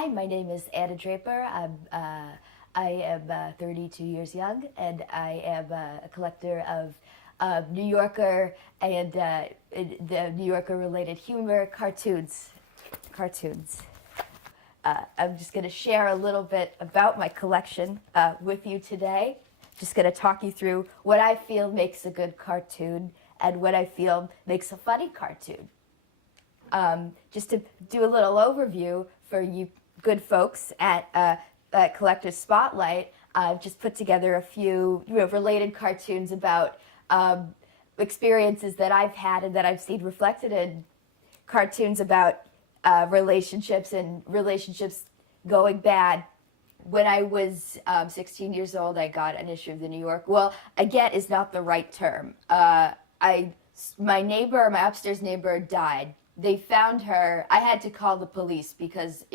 Hi, my name is Anna Draper. I am 32 years young, and I am a collector of New Yorker and the New Yorker related humor cartoons. I'm just going to share a little bit about my collection with you today. Just going to talk you through what I feel makes a good cartoon and what I feel makes a funny cartoon. Just to do a little overview for you good folks at Collector's Spotlight, I've just put together a few related cartoons about experiences that I've had and that I've seen reflected in cartoons about relationships and relationships going bad. When I was 16 years old, I got an issue of the New York. Well, I get is not the right term. My upstairs neighbor died. They found her. I had to call the police because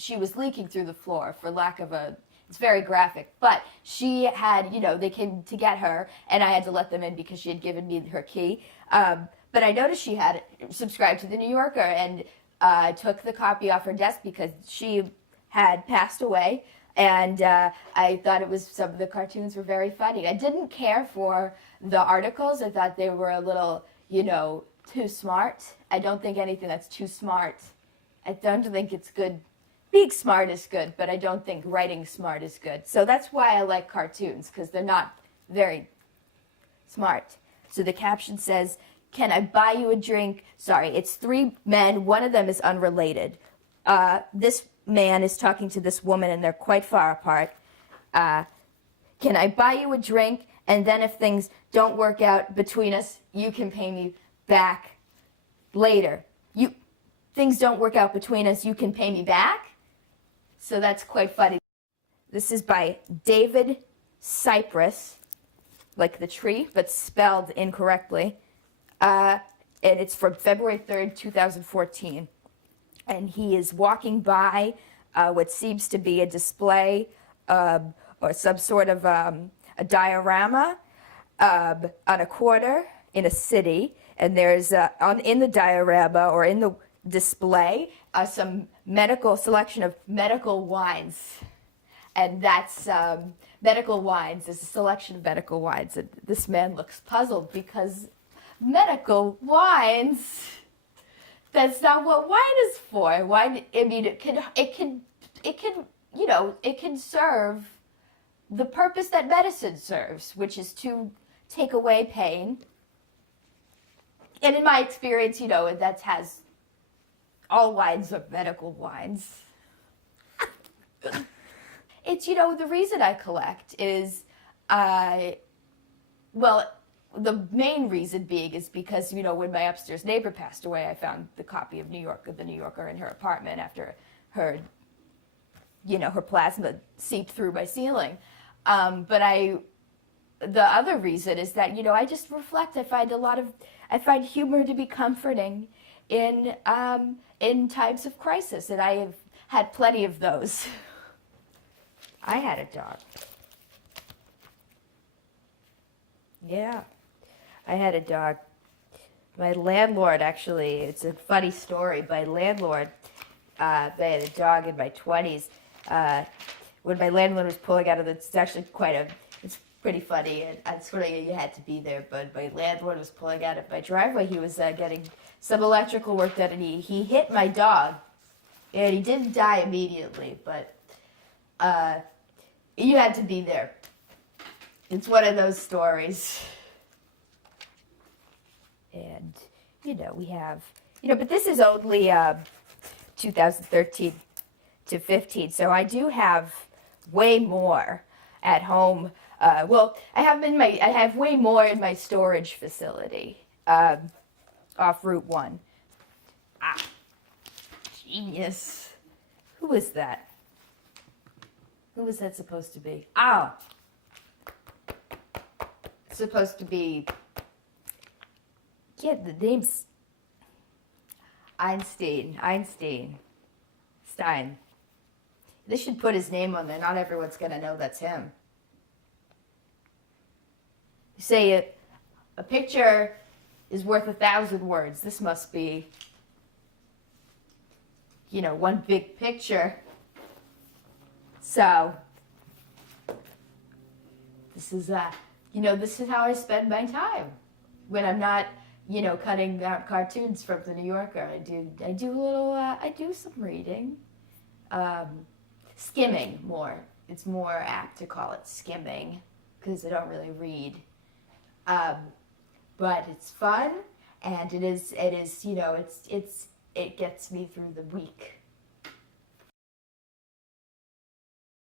she was leaking through the floor for lack of a, it's very graphic, but she had, they came to get her and I had to let them in because she had given me her key. But I noticed she had subscribed to the New Yorker, and I took the copy off her desk because she had passed away, and I thought some of the cartoons were very funny. I didn't care for the articles. I thought they were a little, too smart. I don't think anything that's too smart. I don't think it's good. Being smart is good, but I don't think writing smart is good. So that's why I like cartoons, because they're not very smart. So the caption says, "Can I buy you a drink?" Sorry, it's three men. One of them is unrelated. This man is talking to this woman, and they're quite far apart. "Can I buy you a drink? And then if things don't work out between us, you can pay me back later. Things don't work out between us, you can pay me back?" So that's quite funny. This is by David Cypress, like the tree, but spelled incorrectly. And it's from February 3rd, 2014. And he is walking by what seems to be a display or some sort of a diorama on a corner in a city. And there's in the diorama or in the display some selection of medical wines. And that's medical wines is a selection of medical wines. And this man looks puzzled because medical wines, that's not what wine is for. Wine, I mean, it can serve the purpose that medicine serves, which is to take away pain. And in my experience, that has all wines are medical wines. It's, the reason I collect is, the main reason being is because, when my upstairs neighbor passed away, I found the copy of the New Yorker in her apartment after her, her plasma seeped through my ceiling. But the other reason is that, I just reflect. I find humor to be comforting in times of crisis, and I have had plenty of those. I had a dog. Yeah, I had a dog. My landlord, actually, it's a funny story. My landlord, I had a dog in my 20s. When my landlord was pulling out of it's actually it's pretty funny, and sort of you had to be there, but my landlord was pulling out of my driveway. He was getting some electrical work done, and he hit my dog, and he didn't die immediately, but you had to be there. It's one of those stories. And, we have, but this is only 2013 to 15, so I do have way more at home. I have way more in my storage facility off Route 1. Genius. Who is that? Who was that supposed to be? Oh. Supposed to be, the name's Stein. They should put his name on there. Not everyone's going to know that's him. You say a picture is worth 1,000 words. This must be one big picture. So this is this is how I spend my time when I'm not cutting out cartoons from the New Yorker. I do a little I do some reading, skimming more. It's more apt to call it skimming because I don't really read. But it's fun, and it gets me through the week.